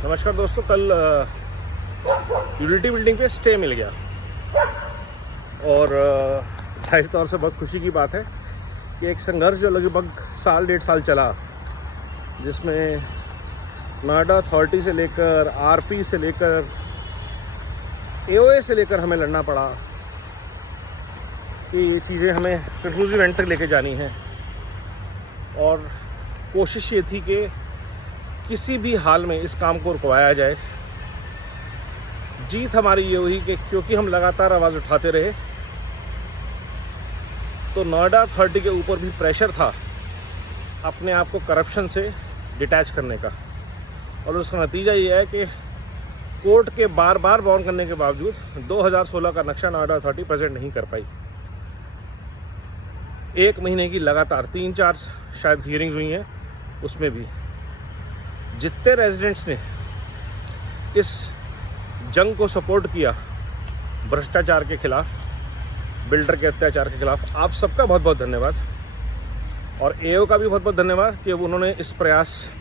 नमस्कार दोस्तों, कल यूनिटी बिल्डिंग पे स्टे मिल गया और जाहिर तौर से बहुत खुशी की बात है कि एक संघर्ष जो लगभग साल 1.5 साल चला, जिसमें नोएडा अथॉरिटी से लेकर आरपी से लेकर एओए से लेकर हमें लड़ना पड़ा कि ये चीज़ें हमें कंक्लूसिव एंड तक लेके जानी हैं। और कोशिश ये थी कि किसी भी हाल में इस काम को रुकवाया जाए। जीत हमारी ये हुई कि क्योंकि हम लगातार आवाज़ उठाते रहे तो नोएडा अथॉरिटी के ऊपर भी प्रेशर था अपने आप को करप्शन से डिटैच करने का, और उसका नतीजा ये है कि कोर्ट के बार बार वार्न करने के बावजूद 2016 का नक्शा नोएडा अथॉरिटी प्रेजेंट नहीं कर पाई। 1 महीने की लगातार 3-4 शायद हियरिंग्स हुई हैं, उसमें भी जितने रेजिडेंट्स ने इस जंग को सपोर्ट किया भ्रष्टाचार के खिलाफ, बिल्डर के अत्याचार के खिलाफ, आप सबका बहुत बहुत धन्यवाद। और एओ का भी बहुत बहुत धन्यवाद कि उन्होंने इस प्रयास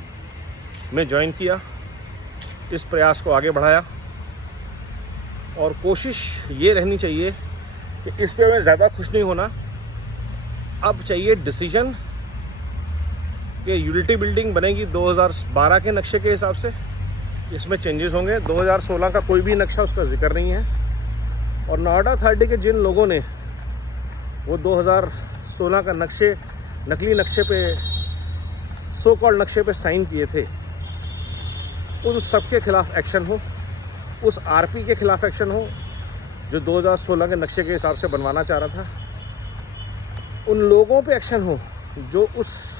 में ज्वाइन किया, इस प्रयास को आगे बढ़ाया। और कोशिश ये रहनी चाहिए कि इस पे हमें ज़्यादा खुश नहीं होना। अब चाहिए डिसीजन कि यूनिटी बिल्डिंग बनेगी 2012 के नक्शे के हिसाब से, इसमें चेंजेस होंगे। 2016 का कोई भी नक्शा, उसका जिक्र नहीं है। और नोएडा अथॉरिटी के जिन लोगों ने वो 2016 का नकली नक्शे पे, सो कॉल्ड नक्शे पे साइन किए थे, उन सब के खिलाफ एक्शन हो। उस आरपी के खिलाफ एक्शन हो जो 2016 के नक्शे के हिसाब से बनवाना चाह रहा था। उन लोगों पे एक्शन हो जो उस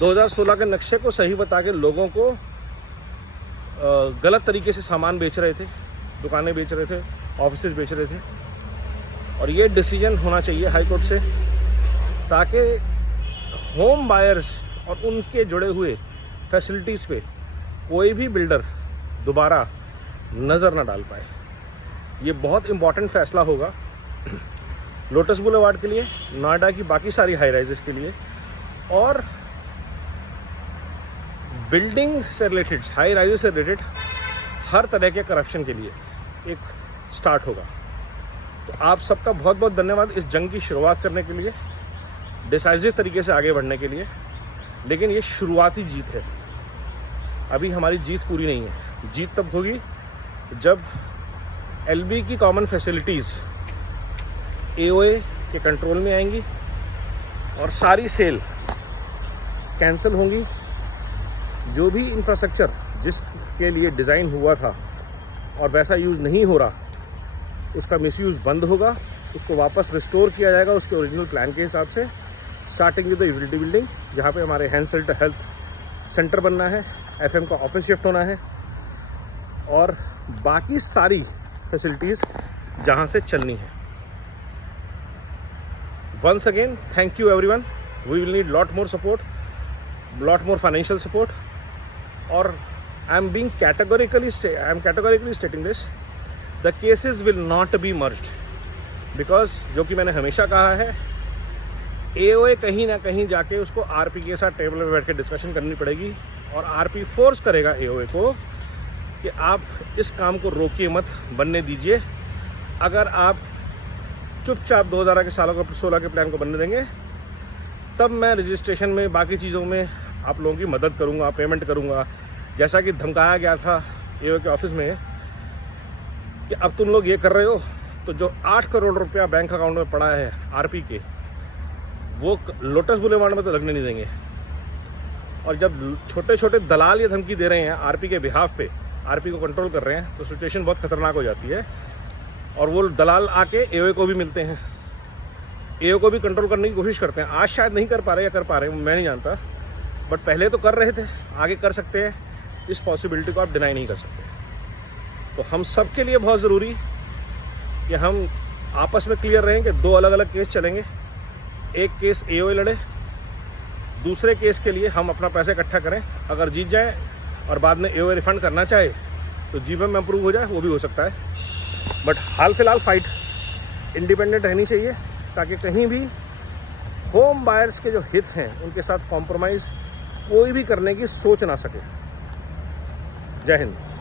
2016 के नक्शे को सही बता के लोगों को गलत तरीके से सामान बेच रहे थे, दुकानें बेच रहे थे, ऑफिसेज बेच रहे थे। और ये डिसीजन होना चाहिए हाई कोर्ट से, ताकि होम बायर्स और उनके जुड़े हुए फैसिलिटीज़ पे कोई भी बिल्डर दोबारा नज़र न डाल पाए। ये बहुत इम्पॉर्टेंट फैसला होगा लोटस बुलेवार्ड के लिए, नोएडा की बाकी सारी हाई राइजेस के लिए, और बिल्डिंग से रिलेटेड, हाई राइजेस से रिलेटेड हर तरह के करप्शन के लिए एक स्टार्ट होगा। तो आप सबका बहुत बहुत धन्यवाद इस जंग की शुरुआत करने के लिए, डिसाइसिव तरीके से आगे बढ़ने के लिए। लेकिन ये शुरुआती जीत है, अभी हमारी जीत पूरी नहीं है। जीत तब होगी जब एलबी की कॉमन फैसिलिटीज़ एओए के कंट्रोल में आएंगी और सारी सेल कैंसिल होंगी। जो भी इंफ्रास्ट्रक्चर जिसके लिए डिज़ाइन हुआ था और वैसा यूज़ नहीं हो रहा, उसका मिसयूज़ बंद होगा, उसको वापस रिस्टोर किया जाएगा उसके ओरिजिनल प्लान के हिसाब से। Starting with the utility building, जहाँ पे हमारे हेल्थ सेंटर बनना है, एफएम का ऑफिस शिफ्ट होना है, और बाकी सारी फैसिलिटीज़ जहाँ से चलनी है। Once again, thank you everyone. We will need lot more support, lot more financial support. और I am categorically stating this: the cases will not be merged, because जो कि मैंने हमेशा कहा है, एओए कहीं ना कहीं जाके उसको आरपी के साथ टेबल पे बैठ के डिस्कशन करनी पड़ेगी, और आरपी फोर्स करेगा एओए को कि आप इस काम को रोकिए मत, बनने दीजिए। अगर आप चुपचाप 2016 के प्लान को बनने देंगे, तब मैं रजिस्ट्रेशन में, बाकी चीज़ों में आप लोगों की मदद करूंगा, पेमेंट करूंगा। जैसा कि धमकाया गया था एओ के ऑफिस में कि अब तुम लोग ये कर रहे हो तो जो 8 करोड़ रुपया बैंक अकाउंट में पड़ा है आरपी के, वो लोटस बुलेवार्ड में तो लगने नहीं देंगे। और जब छोटे छोटे दलाल ये धमकी दे रहे हैं आरपी के बिहाफ पे, आरपी को कंट्रोल कर रहे हैं, तो सिचुएशन बहुत खतरनाक हो जाती है। और वो दलाल आके एओए को भी मिलते हैं, एओ को भी कंट्रोल करने की कोशिश करते हैं। आज शायद नहीं कर पा रहे या कर पा रहे, मैं नहीं जानता, बट पहले तो कर रहे थे, आगे कर सकते हैं। इस पॉसिबिलिटी को आप डिनाई नहीं कर सकते। तो हम सब के लिए बहुत ज़रूरी कि हम आपस में क्लियर रहें कि 2 अलग अलग केस चलेंगे। एक केस एओए लड़े, दूसरे केस के लिए हम अपना पैसा इकट्ठा करें। अगर जीत जाए और बाद में एओए रिफंड करना चाहे तो जीवन में अप्रूव हो जाए, वो भी हो सकता है। बट हाल फिलहाल फाइट इंडिपेंडेंट रहनी चाहिए, ताकि कहीं भी होम बायर्स के जो हित हैं उनके साथ कॉम्प्रोमाइज़ कोई भी करने की सोच ना सके। जय हिंद.